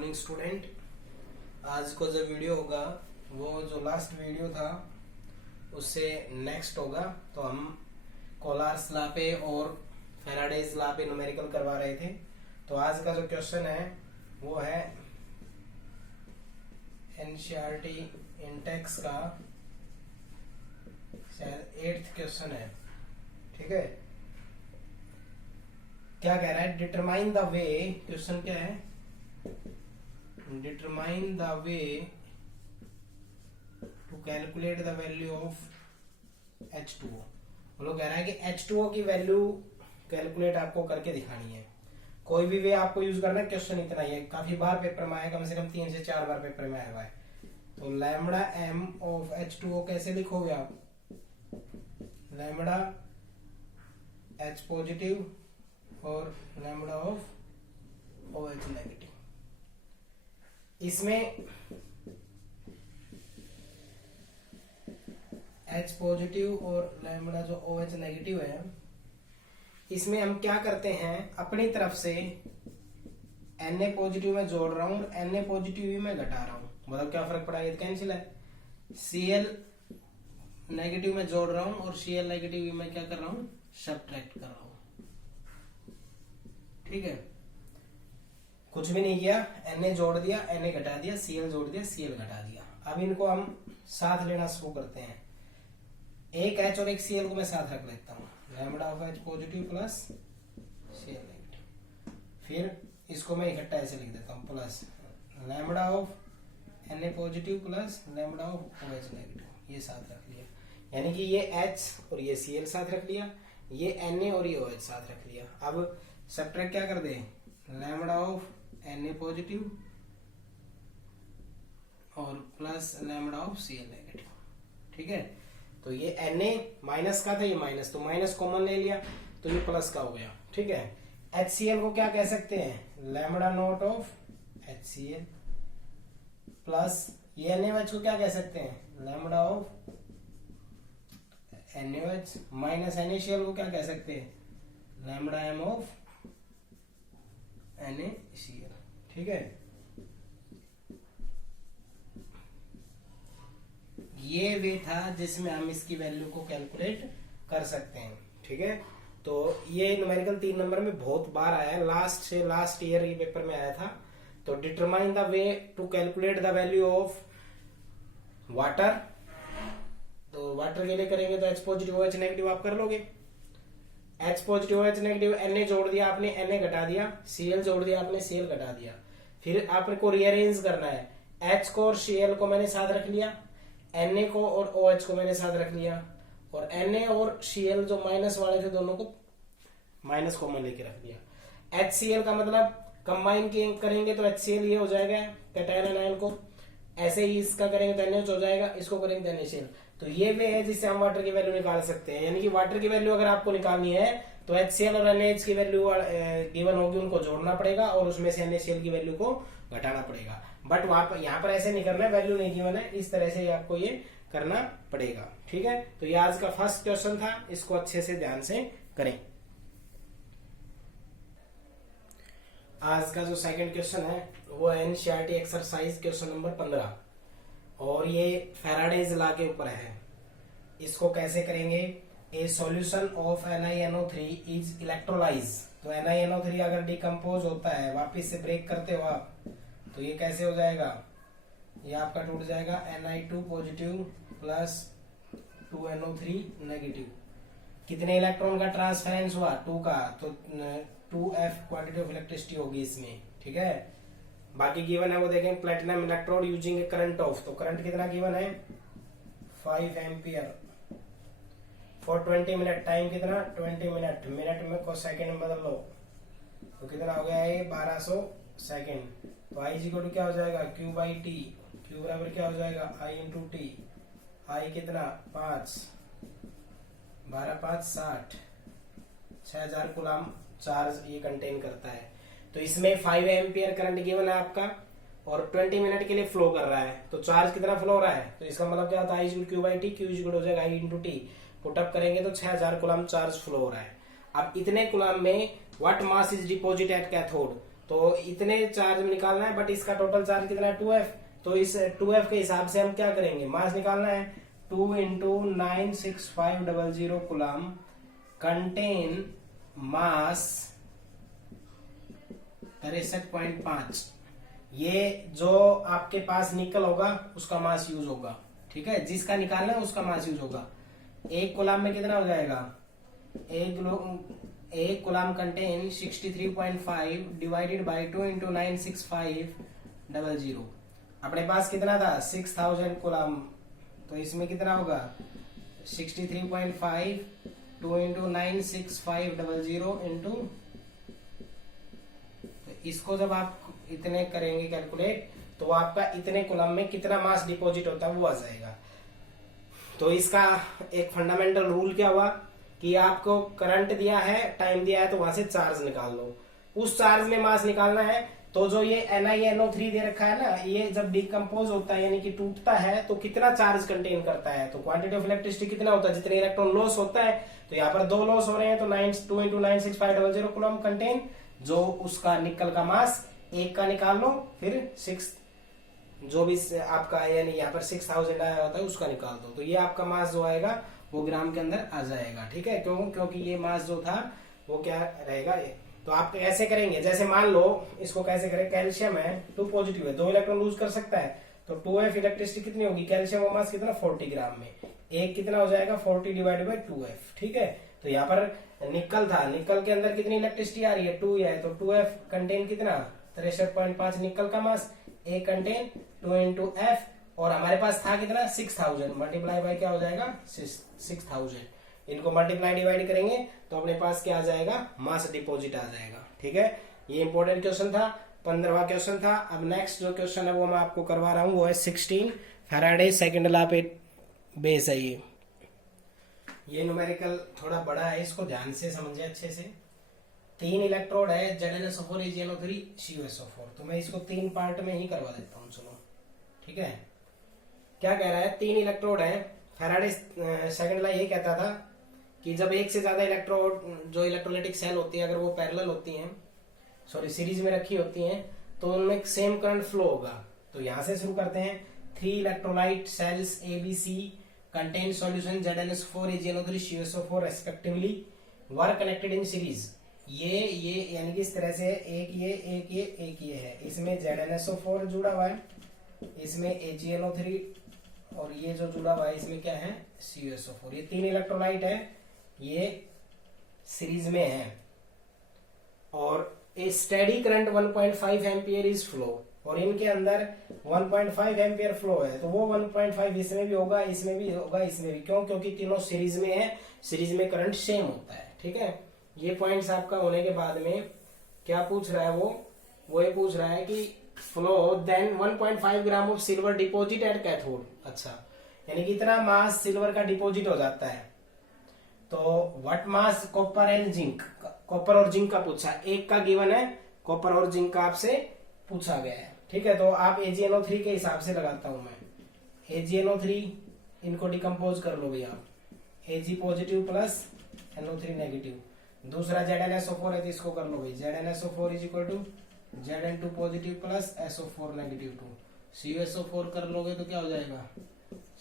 Morning student. आज को जो वीडियो होगा वो जो लास्ट वीडियो था उससे नेक्स्ट होगा। तो हम कोलार्स लॉ पे और फैराडेज लॉ पे न्यूमेरिकल करवा रहे थे। तो आज का जो क्वेश्चन है वो है एनसीईआरटी इंटेक्स का शायद 8th क्वेश्चन है। ठीक है, क्या कह रहा है? डिटरमाइन द वे, क्वेश्चन क्या है? Determine the way to calculate the value of H2O। वो लोग कह रहा है कि H2O की वैल्यू कैलकुलेट आपको करके दिखानी है। कोई भी वे आपको यूज करना है, क्वेश्चन इतना ही है। काफी बार पेपर में आया, कम से कम 3 से 4 बार पेपर में आया हुआ है। तो लैम्बडा m ऑफ H2O कैसे लिखोगे आप? लैम्बडा H पॉजिटिव और लैम्बडा ऑफ OH नेगेटिव। इसमें H पॉजिटिव और लैम्बडा जो OH नेगेटिव है, इसमें हम क्या करते हैं, अपनी तरफ से Na पॉजिटिव में जोड़ रहा हूं और Na पॉजिटिव भी मैं घटा रहा हूं। मतलब क्या फर्क पड़ा? ये कैंसिल है। Cl नेगेटिव में जोड़ रहा हूं और Cl नेगेटिव भी मैं क्या कर रहा हूं? सब्ट्रैक्ट कर रहा हूं। ठीक है, कुछ भी नहीं किया, Na जोड़ दिया, Na घटा दिया, Cl जोड़ दिया, Cl घटा दिया। अब इनको हम साथ लेना शुरू करते हैं। एक H और एक Cl को मैं साथ रख लेता हूँ। Lambda of H positive plus Cl negative. फिर इसको मैं इकट्ठा ऐसे लिख देता हूँ, plus lambda of Na positive plus lambda of OH negative. ये साथ रख लिया, यानी कि ये H और ये Cl साथ रख लिया, ये Na और ये OH साथ रख लिया। अब सब्ट्रैक्ट क्या कर दे? लैम्बडा ऑफ Na पॉजिटिव और plus lambda of Cl negative. ठीक है, तो ये Na माइनस का था, ये माइनस, तो माइनस कॉमन ले लिया तो ये प्लस का हो गया। ठीक है, HCl को क्या कह सकते हैं? Lambda naught of HCl plus ये NaOH को क्या कह सकते हैं? Lambda of NaOH minus NaCl को क्या कह सकते हैं? Lambda m of NaCl। ठीक है, ये वे था जिसमें हम इसकी वैल्यू को कैलकुलेट कर सकते हैं। ठीक है, तो ये न्यूमेरिकल 3 नंबर में बहुत बार आया है, लास्ट ईयर ये पेपर में आया था। तो determine the way to calculate the value of water. तो वाटर के लिए करेंगे तो H पॉजिटिव OH नेगेटिव आप कर लोगे। H positive OH negative, Na जोड़ दिया आपने, Na घटा दिया, Cl जोड़ दिया आपने, Cl घटा दिया। फिर आपको रीअरेंज करना है। H को और Cl को मैंने साथ रख लिया, Na को और OH को मैंने साथ रख लिया, और Na और Cl जो माइनस वाले थे दोनों को माइनस कॉमन लेके रख दिया। HCl का मतलब कंबाइन करेंगे तो HCl ये हो जाएगा कैटायन एनायन को, ऐसे ही इसका करेंगे तो NaOH हो जाएगा, इसको करेंगे तो NaCl। तो ये वे है जिससे हम वाटर की वैल्यू निकाल सकते हैं। यानी कि वाटर की वैल्यू अगर आपको निकालनी है तो HCl और NaH की वैल्यू गिवन होगी, उनको जोड़ना पड़ेगा और उसमें से NaCl की वैल्यू को घटाना पड़ेगा। बट वहां पर यहाँ पर ऐसे नहीं करना है, वैल्यू नहीं गिवन है, इस तरह से आपको ये करना पड़ेगा। ठीक है, तो ये आज का फर्स्ट क्वेश्चन था, इसको अच्छे से ध्यान से करें। आज का जो सेकंड क्वेश्चन है वो है एनसीईआरटी एक्सरसाइज क्वेश्चन नंबर 15 और ये फैराडेज लॉ के ऊपर है। इसको कैसे करेंगे? ए solution of NiNO3 is electrolyse. तो NiNO3 अगर डिकम्पोज होता है, वापिस से ब्रेक करते हो आप, तो ये कैसे हो जाएगा? ये आपका टूट जाएगा Ni2 positive plus 2NO3 negative. कितने इलेक्ट्रॉन का ट्रांसफरेंस हुआ? 2 का, तो 2F क्वांटिटी ऑफ इलेक्ट्रिसिटी होगी इसमें। ठीक है, बाकी गिवन है वो देखें। Platinum electrode using A current of, तो करंट कितना गिवन है? 5 एम्पियर फॉर 20 मिनट। टाइम कितना? 20 मिनट। मिनट में को सेकंड में बदल लो तो कितना हो गया? ये 1200 सेकंड। तो I इक्वल टू क्या हो जाएगा? Q by T. Q बराबर क्या हो जाएगा? I into T. I कितना? 5, 12 5 60, 6000 कूलम चार्ज ये कंटेन करता है। तो इसमें 5 एम्पियर करंट गिवन है आपका और 20 मिनट के लिए फ्लो कर रहा है। तो चार्ज कितना फ्लो हो रहा है? तो इसका मतलब क्या होता है? I equal Q by T. Q equal हो जाएगा I इंटू टी। पुटअप करेंगे तो 6000 कूलम चार्ज फ्लो हो रहा है। अब इतने कूलम में what mass is deposit at cathode? तो इतने चार्ज में निकालना है, बट इसका टोटल चार्ज कितना है 2f। तो इस 2f के हिसाब से हम क्या करेंगे, मास निकालना है 2 इंटू 96500 कूलम कंटेन मास 63.5। ये जो आपके पास निकल होगा उसका मास यूज होगा, ठीक है, जिसका निकालना है उसका मास यूज होगा। एक कूलम में कितना हो जाएगा, एक coulomb contain 63.5 divided by 2 into 96500। अपने पास कितना था 6000 कूलम, तो इसमें कितना होगा 63.5 2 इंटू 96500 इंटू, इसको जब आप इतने करेंगे कैलकुलेट तो आपका इतने कूलम में कितना मास डिपॉजिट होता है वो आ जाएगा। तो इसका एक फंडामेंटल रूल क्या हुआ कि आपको करंट दिया है, टाइम दिया है, तो वहां से चार्ज निकाल लो, उस चार्ज में मास निकालना है। तो जो ये NiNO3 दे रखा है ना, ये जब डिकम्पोज होता है यानी कि टूटता है तो कितना चार्ज कंटेन करता है, तो क्वांटिटी ऑफ इलेक्ट्रिसिटी कितना होता है, जितने इलेक्ट्रॉन लॉस होता है। तो यहाँ पर 2 लॉस हो रहे हैं, तो 2 इंटू 96500 कूलम कंटेन, जो उसका निकल का मास एक का निकाल लो, फिर 6 जो भी आपका यानी यहाँ पर 6000 आया होता है उसका निकाल दो, तो ये आपका मास जो आएगा वो ग्राम के अंदर आ जाएगा, ठीक है। क्योंकि ये मास जो था वो क्या रहेगा। तो आप कैसे करेंगे, जैसे मान लो इसको कैसे करें, कैल्शियम है 2 पॉजिटिव है, 2 इलेक्ट्रॉन लूज कर सकता है, तो 2f इलेक्ट्रिसिटी कितनी होगी, कैल्शियम का मास कितना 40 ग्राम में, एक कितना हो जाएगा 40 डिवाइडेड बाई 2f, ठीक है। तो यहाँ पर निकल था, निकल के अंदर कितनी इलेक्ट्रिसिटी आ रही है 2 है, तो 2f कंटेन कितना 63.5 निकल का मास, ए कंटेन 2 इंटू एफ, और हमारे पास था कितना 6000 मल्टीप्लाई बाय क्या हो जाएगा 6000, इनको मल्टीप्लाई डिवाइड करेंगे तो अपने पास क्या आ जाएगा, मास डिपॉजिट आ जाएगा, ठीक है। ये इंपॉर्टेंट क्वेश्चन था, 15वां क्वेश्चन था। अब नेक्स्ट जो क्वेश्चन है वो मैं आपको करवा रहा हूँ, वो है 16 फैराडे सेकंड लॉ पे बेस है ये न्यूमेरिकल थोड़ा बड़ा है, इसको ध्यान से समझे अच्छे से। 3 इलेक्ट्रोड है, ZnSO4 AgNO3 CuSO4, तो मैं इसको 3 पार्ट में ही करवा देता हूँ, चलो ठीक है। क्या कह रहा है, 3 इलेक्ट्रोड है, फैराडे सेकंड लॉ ये कहता था कि जब एक से ज्यादा इलेक्ट्रोड जो इलेक्ट्रोलाइटिक सेल होती है अगर वो पैरेलल होती हैं, सॉरी सीरीज में रखी होती हैं, तो उनमें सेम करंट फ्लो होगा। तो यहां से शुरू करते हैं। 3 electrolyte cells ABC contain solution ZnSO4 AgNO3 CuSO4 respectively were connected in series. ये यानी कि इस तरह से एक ये है, इसमें ZnSO4 जुड़ा हुआ है, इसमें AgNO3, और ये जो जुड़ा हुआ है इसमें क्या है CuSO4। ये 3 इलेक्ट्रोलाइट है, ये सीरीज में है, और a steady current 1.5 ampere is flow, और इनके अंदर 1.5 एम्पियर फ्लो है, तो वो 1.5 इसमें भी होगा, इसमें भी होगा, इसमें भी। क्यों, क्योंकि तीनों सीरीज में है, सीरीज में करंट सेम होता है, ठीक है। ये पॉइंट्स आपका होने के बाद में क्या पूछ रहा है वो ये पूछ रहा है कि flow then 1.5 gram of silver deposit at cathode. अच्छा, यानी कि इतना मास सिल्वर का डिपॉजिट हो जाता है। तो what mass copper and zinc, copper और जिंक का पूछा, एक का गिवन है, कॉपर और जिंक का आपसे पूछा गया है, ठीक है। तो आप AgNO3 के हिसाब से लगाता हूं मैं, AgNO3 इनको डिकम्पोज कर लो भैया, Ag positive plus NO3 negative. दूसरा ZnSO4 है तो इसको कर लो भाई, ZnSO4 is equal to Zn2 positive plus SO4 negative 2। CuSO4 कर लोगे तो क्या हो जाएगा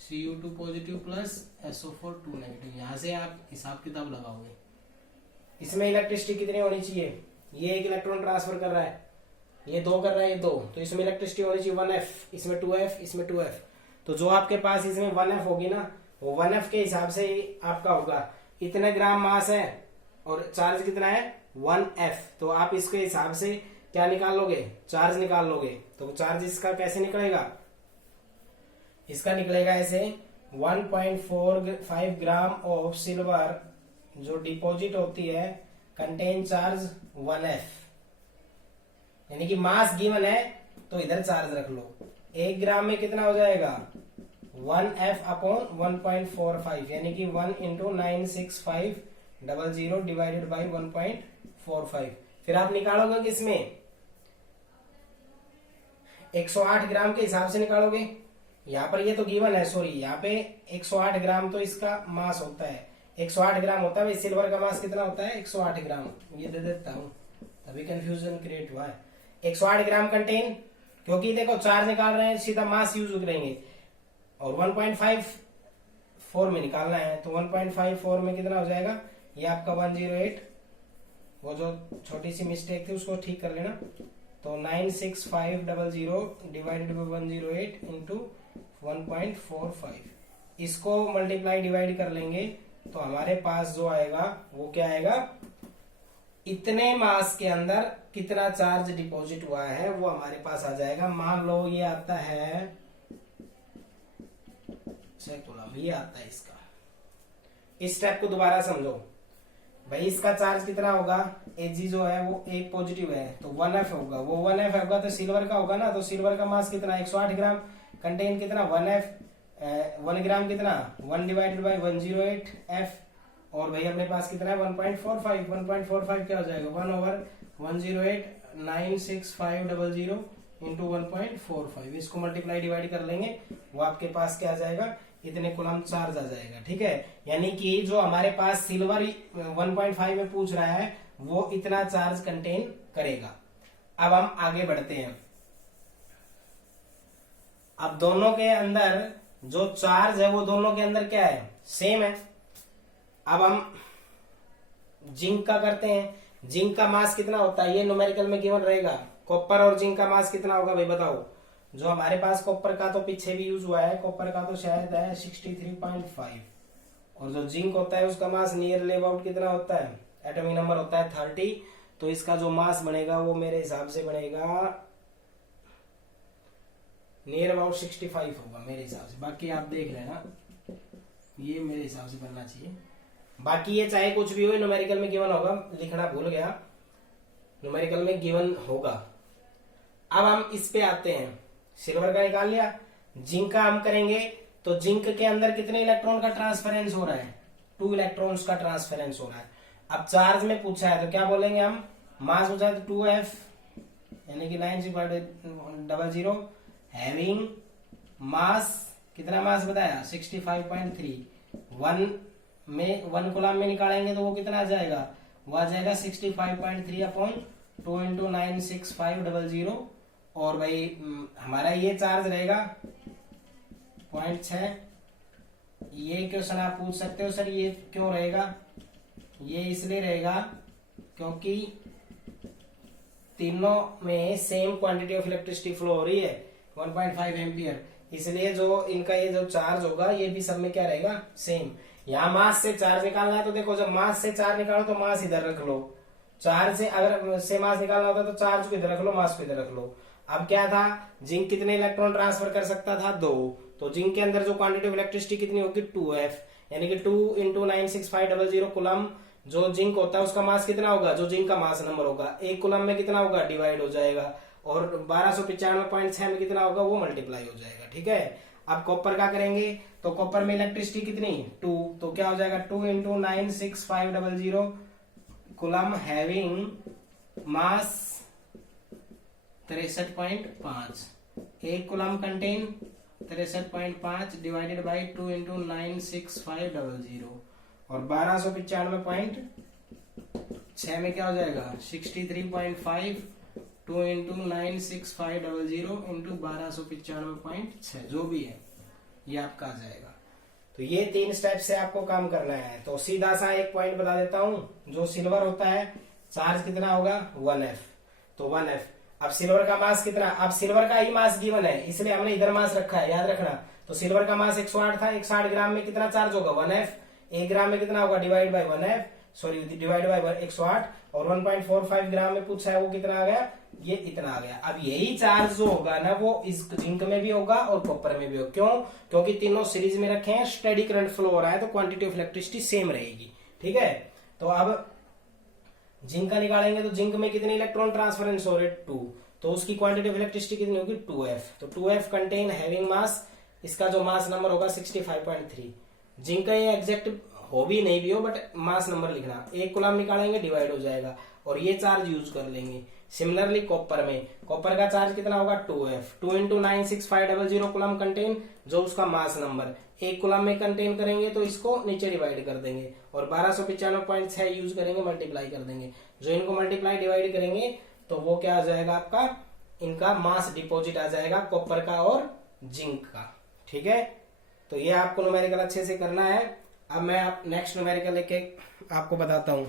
Cu2 positive plus SO4 2 negative. यहाँ से आप हिसाब किताब लगाओगे। इसमें इलेक्ट्रिसिटी कितनी होनी चाहिए, ये एक इलेक्ट्रॉन ट्रांसफर कर रहा है, ये 2 कर रहा है, ये 2, तो इसमें इलेक्ट्रिसिटी होनी चाहिए 1F, इसमें 2F, इसमें 2F। तो जो आपके पास इसमें 1F होगी ना, वो 1F के हिसाब से ही आपका होगा। इतने ग्राम मास है और चार्ज कितना है 1F, तो आप इसके हिसाब से क्या निकाल लोगे, चार्ज निकाल लोगे। तो चार्ज इसका कैसे निकलेगा, इसका निकलेगा ऐसे 1.45 ग्राम ऑफ सिल्वर जो डिपॉजिट होती है कंटेन चार्ज 1F, यानी कि मास गिवन है तो इधर चार्ज रख लो। 1 ग्राम में कितना हो जाएगा 1F अपॉन 1.45, यानी कि 1 इंटू 96500 डिवाइडेड बाई 1.45। फिर आप निकालोगे किसमें 108 ग्राम के हिसाब से निकालोगे। यहाँ पर ये तो गिवन है, सॉरी यहाँ पे 108 ग्राम तो इसका मास होता है, 108 ग्राम होता है। सिल्वर का मास कितना होता है 108 ग्राम, ये दे देता हूं, तभी कंफ्यूजन क्रिएट हुआ है। 108 ग्राम कंटेन, क्योंकि देखो चार्ज निकाल रहे हैं सीधा मास यूज करेंगे, और 1.54 में निकालना है, तो 1.54 में कितना हो जाएगा, ये आपका 108, वो जो छोटी सी मिस्टेक थी उसको ठीक कर लेना, तो 96500 डिवाइडेड बाई 108 इंटू 1.45, इसको मल्टीप्लाई डिवाइड कर लेंगे तो हमारे पास जो आएगा वो क्या आएगा, इतने मास के अंदर कितना चार्ज डिपॉजिट हुआ है वो हमारे पास आ जाएगा। मान लो ये आता है 6 कूलम, ये आता है इसका। इस स्टेप को दोबारा समझो भाई, इसका चार्ज कितना होगा, Ag जो है वो एक पॉजिटिव है तो 1F होगा, वो 1F होगा तो सिल्वर का होगा ना, तो सिल्वर का मास कितना 108 ग्राम, कंटेन कितना 1F, 1 ग्राम कितना 1 डिवाइडेड बाई 108 F, और भाई अपने पास कितना है 1.45, 1.45 क्या हो जाएगा 1/108 96500 इंटू 1.45, इसको मल्टीप्लाई डिवाइड कर लेंगे, वो आपके पास क्या आ जाएगा, इतने कूलम चार्ज आ जाएगा। ठीक है, यानी कि जो हमारे पास सिल्वर 1.5 में पूछ रहा है वो इतना चार्ज कंटेन करेगा। अब हम आगे बढ़ते हैं। अब दोनों के अंदर जो चार्ज है वो दोनों के अंदर क्या है, सेम है। अब हम जिंक का करते हैं, जिंक का मास कितना होता है ये न्यूमेरिकल में गिवन रहेगा। कॉपर और जिंक का मास कितना होगा भाई बताओ। जो हमारे पास कॉपर का तो पीछे भी यूज हुआ है, कॉपर का तो शायद है 63.5, और जो जिंक होता है उसका मास नियरली अबाउट कितना होता है, एटॉमिक नंबर होता है 30, तो इसका जो मास बनेगा वो मेरे हिसाब से बनेगा नियर अबाउट 65 होगा मेरे हिसाब से, बाकी आप देख लेना, ये मेरे हिसाब से बनना चाहिए। बाकी ये चाहे कुछ भी हो न्यूमेरिकल में गिवन होगा, लिखना भूल गया, न्यूमेरिकल में गिवन होगा। अब हम इस पे आते हैं, सिल्वर का निकाल लिया, जिंक का हम करेंगे तो जिंक के अंदर कितने इलेक्ट्रॉन का ट्रांसफरेंस हो रहा है, 2 इलेक्ट्रॉन्स का ट्रांसफरेंस हो रहा है। अब चार्ज में पूछा है तो क्या बोलेंगे हम, मास पूछा है तो 2F यानी कि 900 हैविंग मास, कितना मास बताया 65.3, 1 में 1 कूलम में निकालेंगे तो वो कितना आ जाएगा, वो आ जाएगा 65.3 अपॉन 2 इंटू 96500, और भाई हमारा ये चार्ज रहेगा 0.6। ये क्वेश्चन आप पूछ सकते हो सर ये क्यों रहेगा, ये इसलिए रहेगा क्योंकि तीनों में same quantity of electricity flow हो रही है 1.5 एम्पियर, इसलिए जो इनका ये जो चार्ज होगा ये भी सब में क्या रहेगा सेम। यहाँ मास से चार्ज निकालना है तो देखो जब मास से चार्ज निकालो तो मास इधर रख लो, चार्ज से अगर से मास निकालना होता तो चार्ज को इधर रख लो, मास को इधर रख लो। अब क्या था, जिंक कितने इलेक्ट्रॉन ट्रांसफर कर सकता था 2, तो जिंक के अंदर जो क्वांटिटी ऑफ इलेक्ट्रिसिटी कितनी होगी 2F, यानी कि 2 इंटू 96500 कूलम। जो जिंक होता है उसका मास कितना होगा, जो जिंक का मास नंबर होगा 1 कूलम में कितना होगा डिवाइड हो जाएगा, और 1295.6 में कितना होगा वो मल्टीप्लाई हो जाएगा। ठीक है, अब कॉपर का करेंगे तो कॉपर में इलेक्ट्रिसिटी कितनी 2, तो क्या हो जाएगा 2 into 96500 coulomb having mass 63.5, 1 coulomb contain 63.5 divided by 2 into 96500, और 1295.6 में क्या हो जाएगा 63.5, 2 इंटू 96500 इंटू 1295.6 जो भी है ये आपका आ जाएगा। तो ये 3 स्टेप से आपको काम करना है। तो सीधा सा एक पॉइंट बता देता हूं, जो सिल्वर होता है चार्ज कितना होगा 1F, तो 1F। अब सिल्वर का मास कितना, अब सिल्वर का ही मास गिवन है इसलिए हमने इधर मास रखा है, याद रखना। तो सिल्वर का मास 108 था, 160 ग्राम में कितना चार्ज होगा 1F, 1 ग्राम में कितना होगा divide by 1F, sorry divide by 108, और 1.45 ग्राम में पूछा है वो कितना आ गया, ये इतना आ गया। अब यही चार्ज जो होगा ना वो इस जिंक में भी होगा और कॉपर में भी होगा, क्यों, क्योंकि तीनों सीरीज में रखे हैं, स्टेडी करंट फ्लो हो रहा है तो क्वांटिटी ऑफ इलेक्ट्रिसिटी सेम रहेगी। ठीक है, तो अब जिंक का निकालेंगे तो जिंक में कितने इलेक्ट्रॉन ट्रांसफरेंस हो रहे 2, तो उसकी क्वांटिटी ऑफ इलेक्ट्रिसिटी कितनी होगी 2F, तो 2F कंटेन हैविंग मास, इसका जो मास नंबर होगा 65.3। जिंक का ये एग्जैक्ट हो भी नहीं भी हो बट मास नंबर लिखना, 1 कूलम निकालेंगे डिवाइड हो जाएगा, और ये चार्ज यूज कर लेंगे। सिमिलरली कॉपर में, कॉपर का चार्ज कितना होगा 2F, 2 इंटू 96500 कूलम कंटेन, जो उसका मास नंबर 1 कूलम में कंटेन करेंगे तो इसको नीचे डिवाइड कर देंगे, और 1295.6 यूज करेंगे, मल्टीप्लाई कर देंगे। जो इनको मल्टीप्लाई डिवाइड करेंगे तो वो क्या आ जाएगा आपका, इनका मास डिपॉजिट आ जाएगा कॉपर का और जिंक का। ठीक है, तो ये आपको न्यूमेरिकल अच्छे से करना है। अब मैं आप नेक्स्ट न्यूमेरिकल लेके आपको बताता हूं।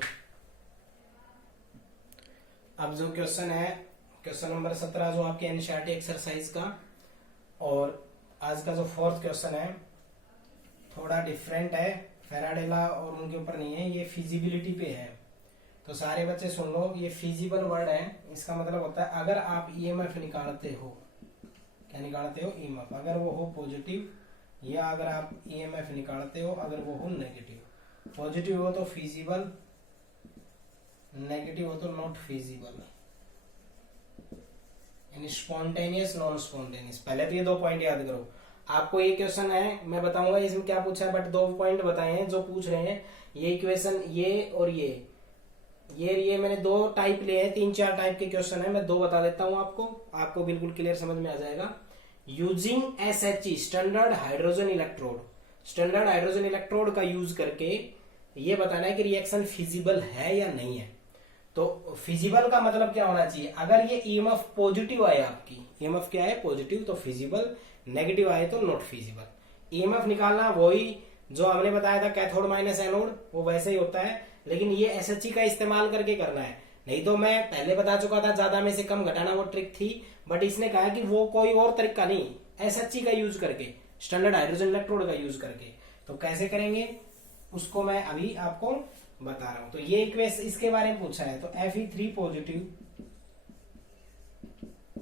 अब जो क्वेश्चन है, क्वेश्चन नंबर 17 जो आपके एनसीईआरटी एक्सरसाइज का, और आज का जो फोर्थ क्वेश्चन है थोड़ा डिफरेंट है, फैराडे लॉ और उनके ऊपर नहीं है, ये फिजिबिलिटी पे है। तो सारे बच्चे सुन लो, ये फिजिबल वर्ड है, इसका मतलब होता है अगर आप ईएमएफ निकालते हो, क्या निकालते हो, ईएमएफ, अगर वो हो पॉजिटिव, या अगर आप ईएमएफ निकालते हो अगर वो हो नेगेटिव। पॉजिटिव हो तो फिजिबल, नेगेटिव हो तो नॉट फिजिबल, यानी स्पॉन्टेनियस नॉन स्पॉन्टेनियस। पहले तो ये 2 पॉइंट याद करो। आपको ये क्वेश्चन है, मैं बताऊंगा इसमें क्या पूछा है, बट 2 पॉइंट बताए हैं जो पूछ रहे हैं। ये इक्वेशन, ये और ये मैंने 2 टाइप लिए हैं, 3-4 टाइप के क्वेश्चन है, मैं 2 बता देता हूं आपको बिल्कुल क्लियर समझ में आ जाएगा। Using SHE standard hydrogen electrode, standard hydrogen electrode का यूज करके ये बताना है कि रिएक्शन फिजिबल है या नहीं है। तो फिजिबल का मतलब क्या होना चाहिए, अगर ये ईएमएफ पॉजिटिव आए, आपकी ईएमएफ क्या है पॉजिटिव, तो फिजिबल, नेगेटिव आए तो नॉट फिजिबल। ईएमएफ निकालना वही जो हमने बताया था कैथोड माइनस एनोड, वो वैसे ही होता है, लेकिन ये SHE का इस्तेमाल करके करना है। नहीं तो मैं पहले बता चुका था, ज्यादा में से कम घटाना वो ट्रिक थी, बट इसने कहा कि वो कोई और तरीका नहीं, SHE का यूज करके, स्टैंडर्ड हाइड्रोजन इलेक्ट्रोड का यूज करके। तो कैसे करेंगे उसको मैं अभी आपको बता रहा हूं। तो ये इक्वेशन इसके बारे में पूछा है, तो Fe3 positive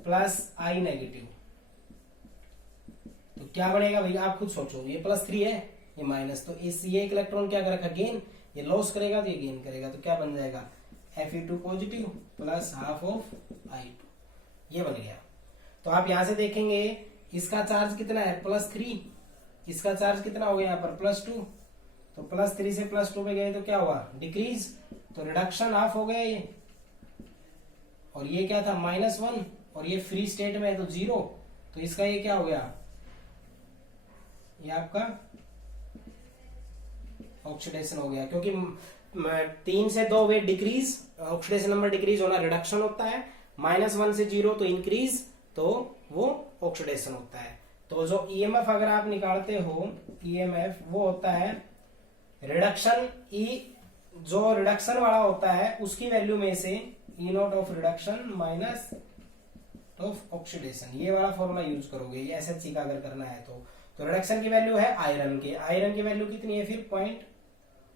plus I negative, तो क्या बनेगा भैया, आप खुद सोचो। ये +3 है, ये माइनस, तो ये एक इलेक्ट्रॉन क्या कर रखा, गेन, ये लॉस करेगा तो ये गेन करेगा, तो क्या बन जाएगा, Fe2 positive plus half of I2, ये बन गया। तो आप यहां से देखेंगे इसका चार्ज कितना है, +3, इसका चार्ज कितना हो गया यहाँ पर, +2, तो +3 से +2 पे गए तो क्या हुआ, डिक्रीज, तो रिडक्शन हाफ हो गया ये। और ये क्या था, -1, और ये फ्री स्टेट में है तो 0, तो इसका ये क्या हो गया, ये आपका ऑक्सीडेशन हो गया, क्योंकि 3 से 2 वे डिक्रीज, ऑक्सीडेशन नंबर डिक्रीज होना रिडक्शन होता है, -1 से 0 तो इंक्रीज, तो वो ऑक्सीडेशन होता है। तो जो ईएमएफ अगर आप निकालते हो, ईएमएफ वो होता है रिडक्शन, जो रिडक्शन वाला होता है उसकी वैल्यू में से E0 of reduction minus of oxidation, ये वाला फॉर्मूला यूज करोगे ये SHE का अगर करना है तो रिडक्शन की वैल्यू है आयरन की वैल्यू कितनी है फिर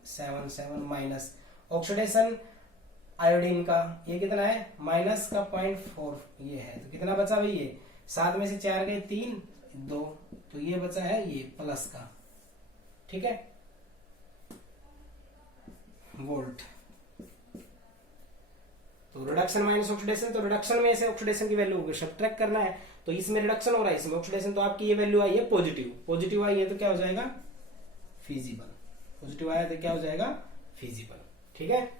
0.77 माइनस ऑक्सीडेशन आयोडीन का ये कितना है, माइनस का 0.4 ये है, तो कितना बचा भाई, ये 7 में से 4 गए 3 2, तो ये बचा है ये प्लस का, ठीक है, वोल्ट। तो रिडक्शन माइनस ऑक्सीडेशन, तो रिडक्शन में से ऑक्सीडेशन की वैल्यू सब्ट्रैक्ट करना है, तो इसमें रिडक्शन हो रहा है, इसमें ऑक्सीडेशन, तो आपकी ये वैल्यू आई है पॉजिटिव आई है, तो क्या हो जाएगा, फिजिबल, पॉजिटिव आया तो क्या हो जाएगा, फिजिबल, ठीक है।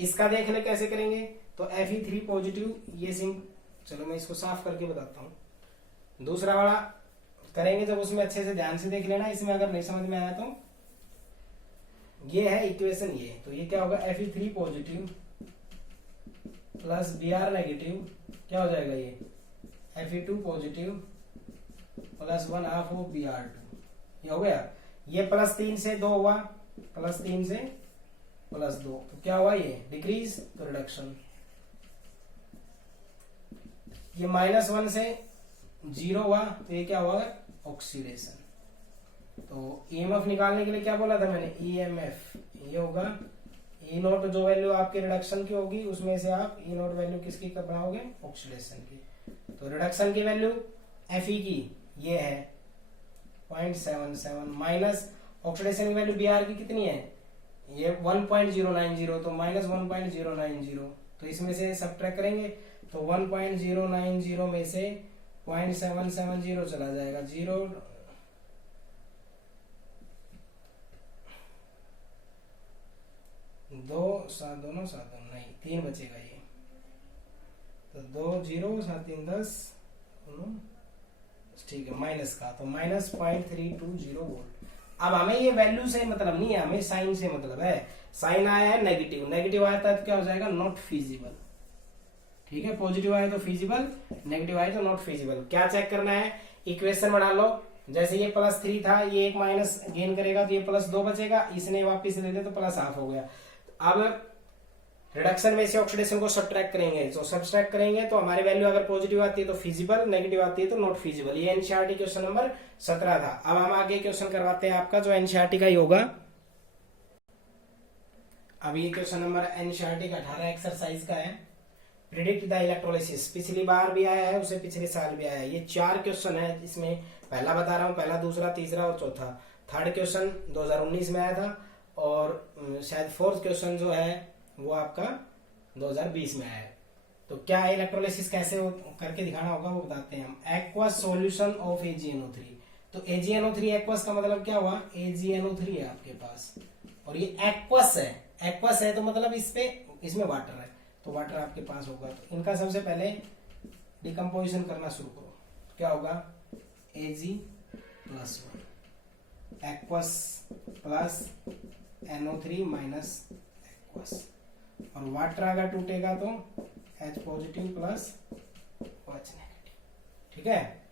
इसका देख ले कैसे करेंगे, तो Fe3 पॉजिटिव, ये सिंक, चलो मैं इसको साफ करके बताता हूं। दूसरा वाला करेंगे जब उसमें अच्छे से ध्यान से देख लेना, इसमें अगर नहीं समझ में आया तो ये है इक्वेशन, ये तो ये क्या होगा, Fe3 positive plus Br negative, क्या हो जाएगा ये Fe2 positive plus 1/2 of Br2, ये हो गया। ये +3 से 2 हुआ, +3 से +2, तो क्या हुआ, ये डिक्रीज, तो रिडक्शन। ये -1 से 0 हुआ, तो ये क्या हुआ, ऑक्सीडेशन। तो ईएमएफ निकालने के लिए क्या बोला था मैंने, ईएमएफ, ये होगा E0 जो वैल्यू आपके रिडक्शन की होगी उसमें से आप E0 वैल्यू किसकी बनाओगे, ऑक्सीडेशन की। तो रिडक्शन की वैल्यू Fe की ये है 0.77 माइनस ऑक्सीडेशन की वैल्यू Br की कितनी है, ये 1.090, तो -1.090, तो इसमें से सब्ट्रैक्ट करेंगे तो 1.090 में से 0.770 चला जाएगा, 0 दोनों सात नहीं 3 बचेगा ये, तो 2 0 7 3 10, ठीक है, माइनस का, तो -0.320 वोल्ट। अब हमें ये वैल्यू से मतलब नहीं है, हमें साइन से मतलब है। साइन आया है नेगेटिव, नेगेटिव आया था तो क्या हो जाएगा, नॉट फिजिबल, ठीक है, पॉजिटिव आए तो फिजिबल, नेगेटिव आए तो नॉट फिजिबल। क्या चेक करना है, इक्वेशन बना लो। जैसे ये +3 था, ये एक माइनस गेन करेगा तो ये +2 बचेगा, इसने वापिस ले लिया तो +1/2 हो गया। अब रिडक्शन में से ऑक्सीडेशन को सब्ट्रैक्ट करेंगे, तो सब्ट्रैक्ट करेंगे तो हमारी वैल्यू अगर पॉजिटिव आती है तो फिजिबल, नेगेटिव आती है तो नॉट फिजिबल। ये एनसीईआरटी क्वेश्चन नंबर 17 था। अब हम आगे क्वेश्चन करवाते हैं आपका जो एनसीईआरटी का ही होगा। अब ये क्वेश्चन नंबर एनसीईआरटी का 18 एक्सरसाइज का है, प्रिडिक्ट द इलेक्ट्रोलिसिस। पिछली बार भी आया है, उसे पिछले साल भी आया है। ये 4 क्वेश्चन है, इसमें पहला बता रहा हूँ, पहला, दूसरा, तीसरा और चौथा। थर्ड क्वेश्चन 2019 में आया था और शायद फोर्थ क्वेश्चन जो है वो आपका 2020 में आया है। तो क्या है, इलेक्ट्रोलिसिस कैसे करके दिखाना होगा वो बताते हैं हम। Aqueous solution of AgNO3। तो AgNO3 एक्वस का मतलब क्या हुआ, AgNO3 है आपके पास और ये एक्वस है। एक्वस है तो मतलब इसमें वाटर है, तो वाटर आपके पास होगा। तो इनका सबसे पहले डिकम्पोजिशन करना शुरू करो। क्या होगा, Ag+1 aqueous plus NO3 minus aqueous, और वाटर अगर टूटेगा तो H positive plus OH negative. ठीक है,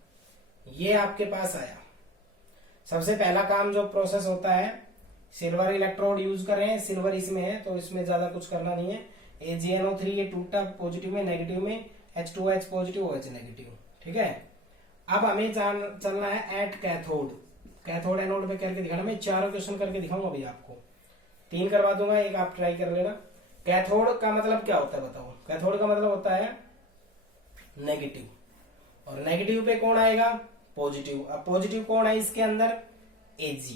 ये आपके पास आया। सबसे पहला काम जो प्रोसेस होता है, सिल्वर इलेक्ट्रोड यूज कर रहे हैं, सिल्वर इसमें है तो इसमें ज्यादा कुछ करना नहीं है। AgNO3 ये टूटा पॉजिटिव में, नेगेटिव में, H2OH पॉजिटिव, OH नेगेटिव। ठीक है, अब हमें चलना है एट कैथोड। कैथोड एनोड पे करके दिखाना। मैं 4 क्वेश्चन करके दिखाऊंगा अभी आपको, 3 करवा दूंगा, एक आप ट्राई कर लेना। कैथोड का मतलब क्या होता है बताओ। कैथोड का मतलब होता है नेगेटिव, और नेगेटिव पे कौन आएगा, पॉजिटिव। अब पॉजिटिव कौन है इसके अंदर, Ag।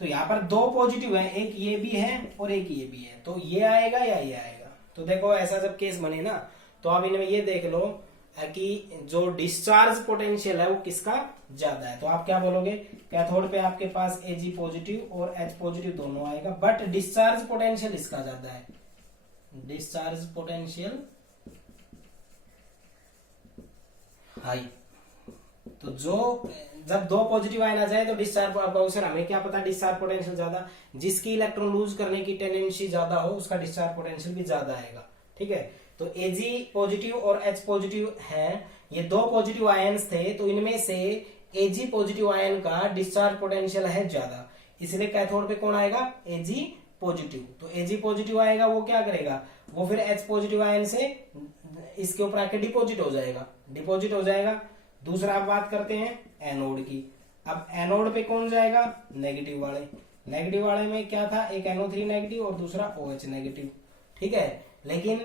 तो यहाँ पर 2 पॉजिटिव है, एक ये भी है और एक ये भी है, तो ये आएगा या ये आएगा। तो देखो ऐसा जब केस बने ना, तो आप इनमें ये देख लो कि जो डिस्चार्ज पोटेंशियल है वो किसका ज्यादा है। तो आप क्या बोलोगे, कैथोड पे आपके पास Ag पॉजिटिव और H पॉजिटिव दोनों आएगा, बट डिस्चार्ज पोटेंशियल इसका ज्यादा है। Discharge potential high. तो जब 2 पॉजिटिव आयन आ जाए तो डिस्चार्ज क्वेश्चन, हमें क्या पता डिस्चार्ज पोटेंशियल ज्यादा, जिसकी इलेक्ट्रॉन लूज करने की टेंडेंसी ज्यादा हो उसका डिस्चार्ज पोटेंशियल भी ज्यादा आएगा। ठीक है, तो Ag पॉजिटिव और H पॉजिटिव है, ये 2 पॉजिटिव आयन्स थे, तो इनमें से Ag पॉजिटिव आयन का डिस्चार्ज पोटेंशियल है ज्यादा, इसलिए कैथोड पे कौन आएगा, Ag पॉजिटिव। तो Ag पॉजिटिव आएगा, वो क्या करेगा, वो फिर H पॉजिटिव आयन से इसके ऊपर आके डिपोजिट हो जाएगा। दूसरा आप बात करते हैं एनोड की। अब एनोड पे कौन जाएगा, नेगेटिव वाले। नेगेटिव वाले में क्या था, एक NO3 नेगेटिव और दूसरा OH नेगेटिव। ठीक है, लेकिन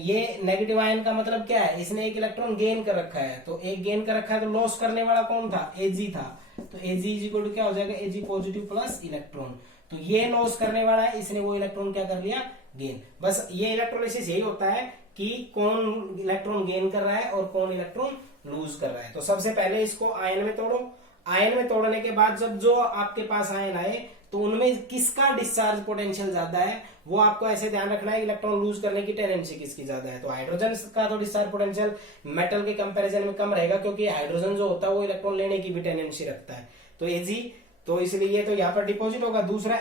ये नेगेटिव आयन का मतलब क्या है, इसने एक इलेक्ट्रॉन गेन कर रखा है, तो एक गेन कर रखा है तो लॉस करने वाला कौन था, Ag था। तो Ag इक्वल टू क्या हो जाएगा, Ag पॉजिटिव प्लस इलेक्ट्रॉन। तो ये लॉस करने वाला है, इसने वो इलेक्ट्रॉन क्या कर लिया, गेन। बस ये इलेक्ट्रोलिसिस यही होता है कि कौन इलेक्ट्रॉन गेन कर रहा है और कौन इलेक्ट्रॉन लूज कर रहा है। तो सबसे पहले इसको आयन में तोड़ो। आयन में तोड़ने के बाद जब जो आपके पास आयन आए तो उनमें किसका डिस्चार्ज पोटेंशियल ज्यादा है, वो आपको ऐसे ध्यान रखना है, इलेक्ट्रॉन लूज करने की टेंडेंसी किसकी ज्यादा है। तो हाइड्रोजन का तो डिस्चार्ज पोटेंशियल मेटल के कंपैरिजन में कम रहेगा, क्योंकि हाइड्रोजन जो होता है वो इलेक्ट्रॉन लेने की भी टेंडेंसी रखता है। तो Ag, तो इसलिए तो यहाँ पर डिपोजिट होगा। दूसरा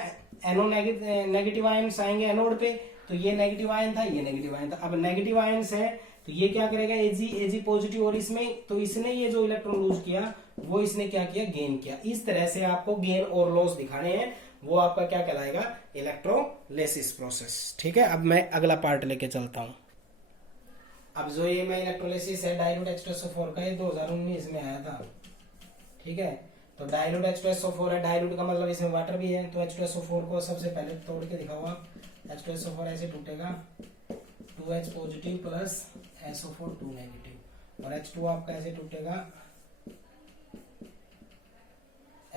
एनो नेगेटिव आयन्स आएंगे एनोड पे, तो ये नेगेटिव आयन था, ये नेगेटिव आयन था। अब नेगेटिव आयन्स है तो ये क्या करेगा, Ag पॉजिटिव, और इसमें तो इसने ये जो इलेक्ट्रॉन लूज किया वो इसने क्या किया, गेन किया। इस तरह से आपको गेन और लॉस दिखाने हैं, वो आपका क्या कहलाएगा, इलेक्ट्रोलिसिस प्रोसेस। ठीक है, अब मैं अगला पार्ट लेके चलता हूं। अब जो ये मैं इलेक्ट्रोलिसिस है डाइल्यूट H2SO4 का, ये 2019 में आया था। ठीक है, तो डाइल्यूट H2SO4 है, डाइल्यूट का मतलब इसमें वाटर भी है। तो H2SO4 को सबसे पहले तोड़ के दिखाओ आप। H2SO4 ऐसे टूटेगा, 2H positive plus SO4 2 negative, और H2 आपका ऐसे टूटेगा,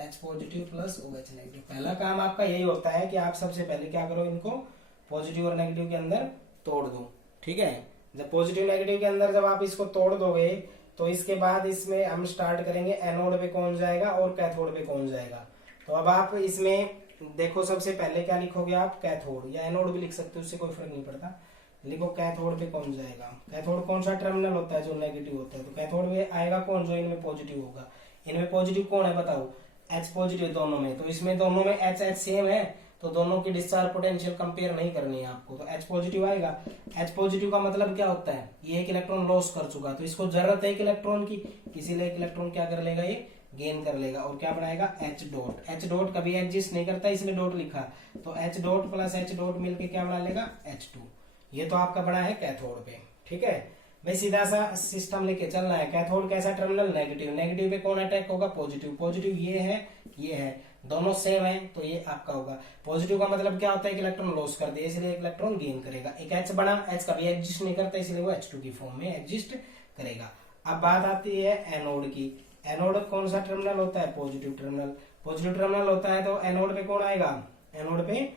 H positive plus OH negative. पहला काम आपका यही होता है कि आप सबसे पहले क्या करो, इनको पॉजिटिव और नेगेटिव के अंदर तोड़ दो। ठीक है, जब पॉजिटिव नेगेटिव के अंदर जब आप इसको तोड़ दोगे तो इसके बाद इसमें हम स्टार्ट करेंगे एनोड पे कौन जाएगा और कैथोड पे कौन जाएगा। तो अब आप इसमें देखो, सबसे पहले क्या लिखोगे आप, कैथोड, या एनोड भी लिख सकते हो, उससे कोई फर्क नहीं पड़ता। लिखो कैथोड पे कौन जाएगा। कैथोड कौन सा टर्मिनल होता है, जो नेगेटिव होता है। तो कैथोड में आएगा कौन, जो इनमें पॉजिटिव होगा। इनमें पॉजिटिव कौन है बताओ, H पॉजिटिव दोनों में, तो इसमें दोनों में H सेम है, तो दोनों की डिस्चार्ज पोटेंशियल कंपेयर नहीं करनी है आपको, तो H पॉजिटिव आएगा। H पॉजिटिव का मतलब क्या होता है, ये एक इलेक्ट्रॉन लॉस कर चुका, तो इसको जरूरत है एक इलेक्ट्रॉन की, इसीलिए एक इलेक्ट्रॉन क्या कर लेगा, ये गेन कर लेगा और क्या बनाएगा H डॉट। H डॉट कभी एग्जिस्ट नहीं करता इसलिए डॉट लिखा, तो H dot plus H dot मिलके क्या बना लेगा H2। ये तो आपका बना है कैथोड पे, ठीक है भाई। सीधा सा सिस्टम लेके चलना है। कैथोड कैसा टर्मिनल नेगेटिव, नेगेटिव पे कौन अटैक होगा पॉजिटिव, पॉजिटिव ये है दोनों सेम है तो ये आपका होगा। पॉजिटिव का मतलब क्या होता है, एक इलेक्ट्रॉन लॉस कर दिया इसलिए एक इलेक्ट्रॉन गेन करेगा। एक H बना, H कभी एग्जिस्ट नहीं करता इसलिए वो H2 की फॉर्म में एग्जिस्ट करेगा। अब बात आती है एनोड की। एनोड कौन सा टर्मिनल होता है, पॉजिटिव टर्मिनल। पॉजिटिव टर्मिनल होता है तो एनोड पे कौन आएगा, एनोड पे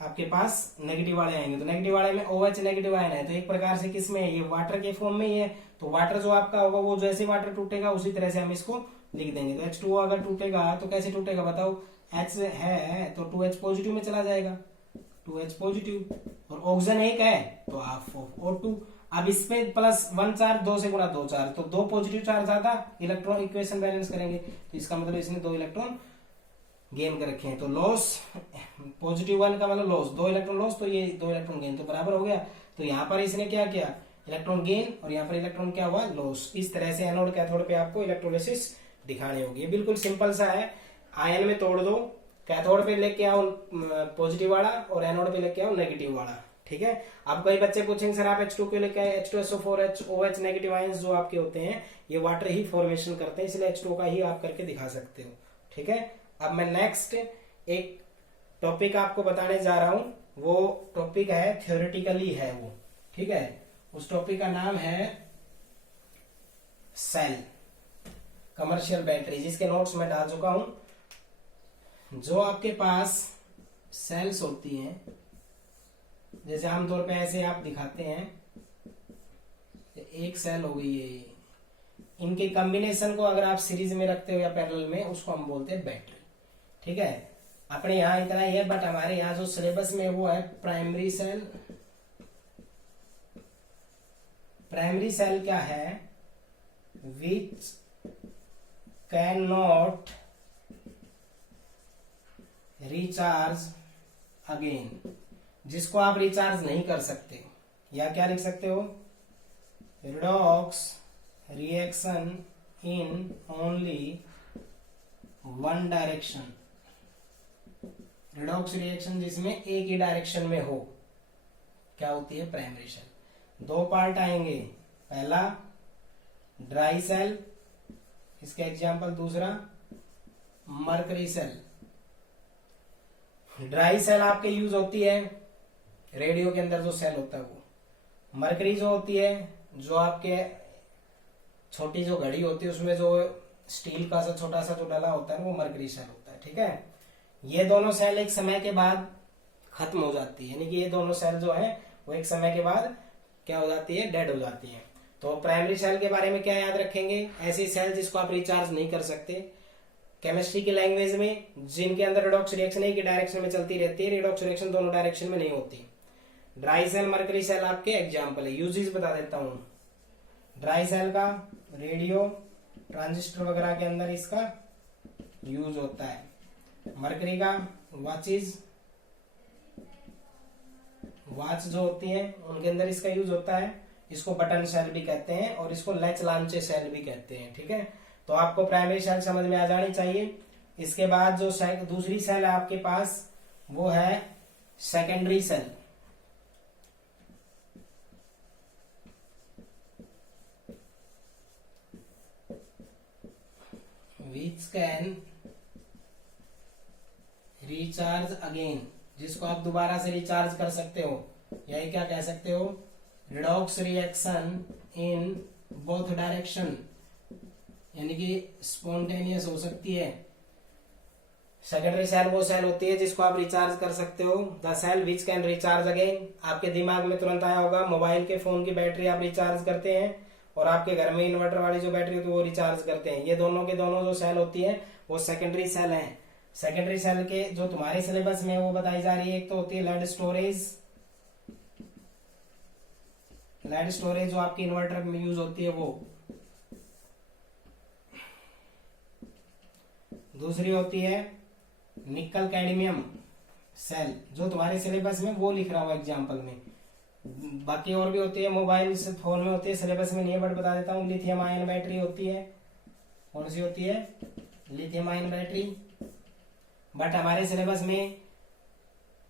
आपके पास नेगेटिव वाले आएंगे, तो नेगेटिव वाले में OH नेगेटिव आयन है, तो एक प्रकार से किस में है, ये वाटर के फॉर्म में ही है। तो वाटर जो आपका होगा वो जैसे वाटर टूटेगा उसी तरह से हम इसको लिख देंगे। तो H2O अगर टूटेगा तो कैसे टूटेगा बताओ, H है तो 2H पॉजिटिव में चला जाएगा, 2H पॉजिटिव, और ऑक्सीजन एक है तो हाफ ऑफ O2। अब इसमें प्लस 1 चार्ज, 2 से गुणा 2 चार्ज, तो 2 पॉजिटिव चार्ज आता, इलेक्ट्रॉन इक्वेशन बैलेंस करेंगे, तो इसका मतलब इसने 2 इलेक्ट्रॉन गेन कर रखे हैं। तो लॉस पॉजिटिव 1 का मतलब लॉस, 2 इलेक्ट्रॉन लॉस, तो ये 2 इलेक्ट्रॉन गेन, तो बराबर हो गया। तो यहाँ पर इसने क्या किया, इलेक्ट्रॉन गेन, और यहाँ पर इलेक्ट्रॉन क्या हुआ, लॉस। इस तरह से एनोड कैथोड पे आपको इलेक्ट्रोलिसिस दिखानी होगी। बिल्कुल सिंपल सा है, आयन में तोड़ दो, कैथोड पे लेके आओ पॉजिटिव वाला और एनोड पे लेके आओ नेगेटिव वाला, ठीक है। अब कई बच्चे पूछेंगे सर आप H2 क्यों लेके आए, H2SO4 OH नेगेटिव आयंस जो आपके होते हैं ये वाटर ही फॉर्मेशन करते हैं, इसलिए H2 का ही आप करके दिखा सकते हो, ठीक है। अब मैं नेक्स्ट एक टॉपिक आपको बताने जा रहा हूं, वो टॉपिक है थ्योरेटिकली है वो, ठीक है। उस टॉपिक का नाम है सेल कमर्शियल बैटरी, जिसके नोट्स में डाल चुका हूं। जो आपके पास सेल्स होती हैं, जैसे आमतौर पे ऐसे आप दिखाते हैं, एक सेल हो गई है, इनके कॉम्बिनेशन को अगर आप सीरीज में रखते हो या पैरेलल में, उसको हम बोलते हैं बैटरी, ठीक है। अपने यहाँ इतना ही है, बट हमारे यहाँ जो सिलेबस में वो है प्राइमरी सेल। प्राइमरी सेल क्या है, which can not recharge again, जिसको आप रिचार्ज नहीं कर सकते, या क्या लिख सकते हो, redox reaction in only one direction, redox reaction जिसमें एक ही डायरेक्शन में हो, क्या होती है प्राइमरी सेल। 2 पार्ट आएंगे, पहला ड्राई सेल, इसका एग्जांपल, दूसरा मरकरी सेल। ड्राई सेल आपके यूज होती है रेडियो के अंदर जो सेल होता है वो, मरकरी जो होती है जो आपके छोटी जो घड़ी होती है उसमें जो स्टील का सा छोटा सा जो डला होता है वो मरकरी सेल होता है, ठीक है। ये दोनों सेल एक समय के बाद खत्म हो जाती है, यानी कि ये दोनों सेल जो है वो एक समय के बाद क्या हो जाती है, डेड हो जाती है। तो प्राइमरी सेल के बारे में क्या याद रखेंगे, ऐसी सेल जिसको आप रिचार्ज नहीं कर सकते, केमिस्ट्री की लैंग्वेज में जिनके अंदर रिडॉक्स रिएक्शन एक ही डायरेक्शन में चलती रहती है, रिडॉक्स रिएक्शन दोनों डायरेक्शन में नहीं होती। ड्राई सेल मरकरी सेल आपके एग्जाम्पल है, यूजेस बता देता हूं। ड्राई सेल का रेडियो ट्रांजिस्टर वगैरह के अंदर इसका यूज होता है, मरकरी का वॉचेज, वॉच जो होती है उनके अंदर इसका यूज होता है, इसको बटन सेल भी कहते हैं और इसको लैच लांचे सेल भी कहते हैं, ठीक है। तो आपको प्राइमरी सेल समझ में आ जानी चाहिए। इसके बाद जो दूसरी सेल है आपके पास वो है secondary cell. Which can recharge again, जिसको आप दोबारा से रिचार्ज कर सकते हो, यही क्या कह सकते हो, redox reaction in both direction, यानी कि स्पॉन्टेनियस हो सकती है। सेकेंडरी सेल वो सेल होती है जिसको आप रिचार्ज कर सकते हो। The cell which can recharge again, आपके दिमाग में तुरंत आया होगा, मोबाइल के फोन की बैटरी आप रिचार्ज करते हैं और आपके घर में इन्वर्टर वाली जो बैटरी होती है वो रिचार्ज करते हैं। ये दोनों के दोनों जो सेल होती है वो सेकेंडरी सेल है। सेकेंडरी सेल के जो तुम्हारे सिलेबस में वो बताई जा रही है, एक तो होती है लेड स्टोरेज, लेड स्टोरेज जो आपकी इन्वर्टर में यूज होती है वो, दूसरी होती है निकल कैडमियम सेल जो तुम्हारे सिलेबस में वो लिख रहा हूँ एग्जाम्पल में। बाकी और भी होती है, मोबाइल से फोन में होती है, सिलेबस में नहीं है बट बता देता हूँ। लिथियम आयन बैटरी होती है, कौन सी होती है? Lithium ion battery. बट हमारे सिलेबस में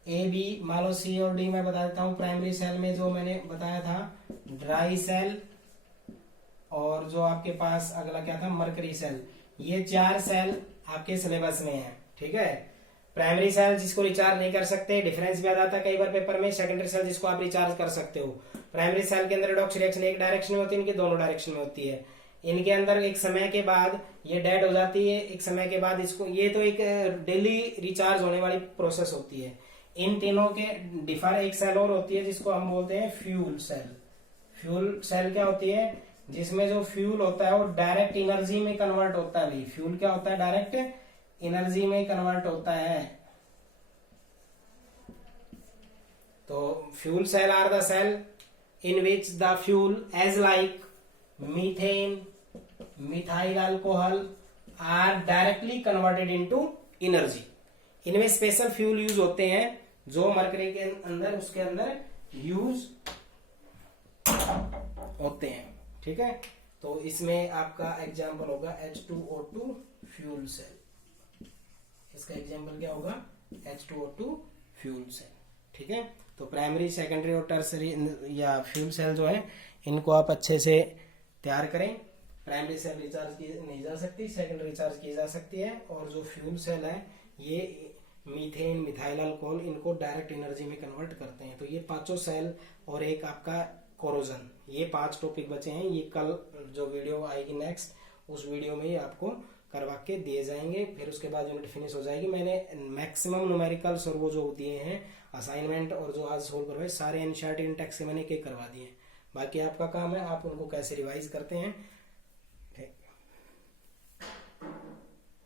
ए बी, मान लो सी और डी मैं बता देता हूँ। प्राइमरी सेल में जो मैंने बताया था ड्राई सेल, और जो आपके पास अगला क्या था मरकरी सेल। ये 4 सेल आपके सिलेबस में है, ठीक है। प्राइमरी सेल जिसको रिचार्ज नहीं कर सकते, डिफरेंस भी आ जाता है कई बार पेपर में। सेकेंडरी सेल जिसको आप रिचार्ज कर सकते हो। प्राइमरी सेल के अंदर रिडॉक्स रिएक्शन एक डायरेक्शन में होती है, इनके दोनों डायरेक्शन में होती है। इनके अंदर एक समय के बाद ये डेड हो जाती है, एक समय के बाद इसको, ये तो एक डेली रिचार्ज होने वाली प्रोसेस होती है। इन तीनों के डिफर एक सेल और होती है जिसको हम बोलते हैं फ्यूल सेल। फ्यूल सेल क्या होती है? जिसमें जो फ्यूल होता है वो डायरेक्ट एनर्जी में कन्वर्ट होता है। भाई फ्यूल क्या होता है? डायरेक्ट एनर्जी में कन्वर्ट होता है। तो fuel cell are the cell in which the fuel as like methane, methyl alcohol are directly converted into energy. इनमें स्पेशल फ्यूल यूज होते हैं जो मरकरी के अंदर, उसके अंदर यूज होते हैं, ठीक है। तो इसमें आपका एग्जाम्पल होगा H2O2 फ्यूल सेल। इसका एग्जाम्पल क्या होगा? H2O2 फ्यूल सेल, ठीक है। तो प्राइमरी, सेकेंडरी और टर्सरी या फ्यूल सेल जो है इनको आप अच्छे से तैयार करें। प्राइमरी सेल रिचार्ज की नहीं जा सकती, सेकेंडरी रिचार्ज की जा सकती है, और जो फ्यूल सेल है ये मीथेन, मिथाइल अल्कोहल, इनको डायरेक्ट एनर्जी में कन्वर्ट करते हैं। तो ये पांचों सेल और एक आपका कोरोजन, ये 5 टॉपिक बचे हैं। ये कल जो वीडियो आएगी नेक्स्ट, उस वीडियो में ही आपको करवा के दिए जाएंगे। फिर उसके बाद यूनिट फिनिश हो जाएगी। मैंने मैक्सिमम न्यूमेरिकल्स और वो जो दिए हैं असाइनमेंट और जो आज सोल्व करवाए सारे एनसीईआरटी टेक्स्ट से मैंने एक करवा दिए। बाकी आपका काम है आप उनको कैसे रिवाइज करते हैं